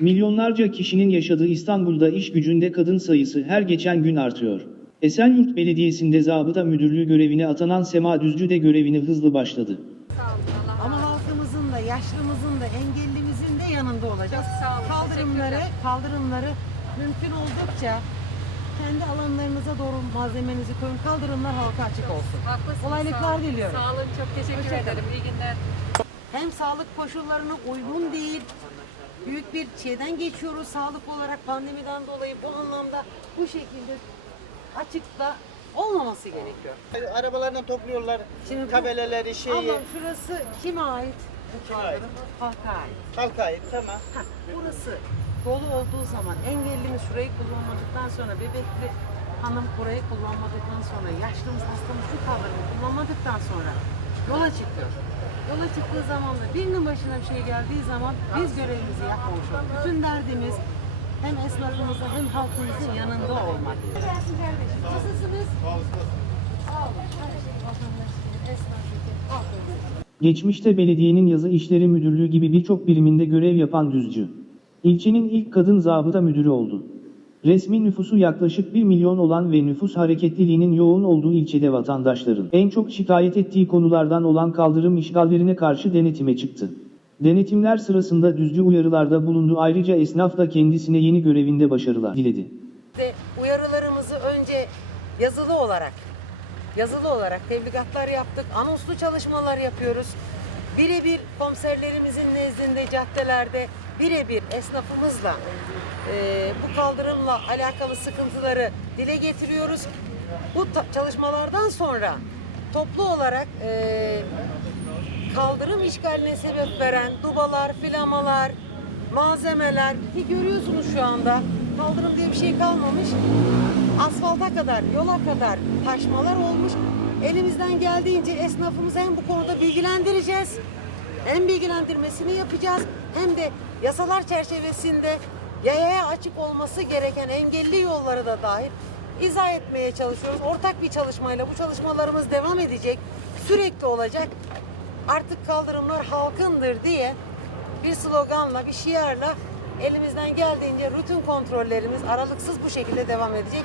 Milyonlarca kişinin yaşadığı İstanbul'da iş gücünde kadın sayısı her geçen gün artıyor. Esenyurt Belediyesi'nde zabıta müdürlüğü görevine atanan Sema Düzcü de görevine hızlı başladı. Ama halkımızın da, yaşlımızın da, engellimizin de yanında olacağız. Sağ olun, Kaldırımları, kaldırımları mümkün oldukça kendi alanlarınıza doğru malzemenizi koyun. Kaldırımlar halka açık olsun. Haklısınız. Kolaylıklar sağ olun. diliyorum. Sağ olun. Çok teşekkür Hoşça kalın. ederim. İyi günler. Hem sağlık koşullarına uygun değil, büyük bir şeyden geçiyoruz sağlık olarak pandemiden dolayı bu anlamda bu şekilde açıkta olmaması gerekiyor. Arabalardan topluyorlar Şimdi bu- tabelaları şeyi. Ama şurası kime ait? Kime ait? Halka ait. Halka ait tamam. Heh, burası dolu olduğu zaman engellimiz şurayı kullanmadıktan sonra bebekli hanım burayı kullanmadıktan sonra yaşlımız hastamız şu kavramı kullanmadıktan sonra yola çıkıyor. Yola çıktığı zaman da birinin başına bir şey geldiği zaman biz görevimizi yapmamış olduk. Bütün derdimiz hem esnafımızın hem halkımızın yanında olmak. Nasılsınız? Geçmişte belediyenin yazı işleri müdürlüğü gibi birçok biriminde görev yapan Düzcü. İlçenin ilk kadın zabıta müdürü oldu. Resmi nüfusu yaklaşık 1 milyon olan ve nüfus hareketliliğinin yoğun olduğu ilçede vatandaşların en çok şikayet ettiği konulardan olan kaldırım işgallerine karşı denetime çıktı. Denetimler sırasında Düzcü uyarılarda bulundu ayrıca esnaf da kendisine yeni görevinde başarılar diledi. de uyarılarımızı önce yazılı olarak yazılı olarak tebligatlar yaptık. Anonslu çalışmalar yapıyoruz. Birebir komiserlerimizin nezdinde caddelerde birebir esnafımızla e, bu kaldırımla alakalı sıkıntıları dile getiriyoruz. Bu çalışmalardan sonra toplu olarak e, kaldırım işgaline sebep veren dubalar, filamalar, malzemeler ki görüyorsunuz şu anda kaldırım diye bir şey kalmamış. Asfalta kadar, yola kadar taşmalar olmuş. Elimizden geldiğince esnafımızı hem bu konuda bilgilendireceğiz. Hem bilgilendirmesini yapacağız hem de yasalar çerçevesinde yayaya açık olması gereken engelli yolları da dahil izah etmeye çalışıyoruz. Ortak bir çalışmayla bu çalışmalarımız devam edecek. Sürekli olacak artık kaldırımlar halkındır diye bir sloganla, bir şiarla elimizden geldiğince rutin kontrollerimiz aralıksız bu şekilde devam edecek.